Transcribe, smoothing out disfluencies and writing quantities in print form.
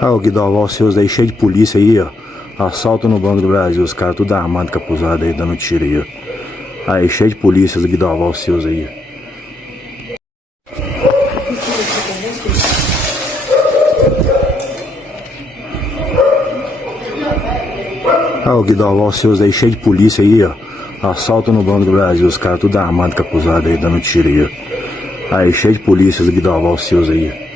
Ah, o Guidoval seus aí cheio de polícia aí, ó. Assalto no Banco do Brasil, os caras tudo armado, capuzado aí, dando tiro aí, ó. Aí, cheio de polícia, os Guidoval seus aí. Ah, o Guidoval seus aí cheio de polícia aí, ó. Assalto no Banco do Brasil, os caras tudo armado, capuzado aí, dando tiro aí, ó. Aí, cheio de polícia, os Guidoval seus aí.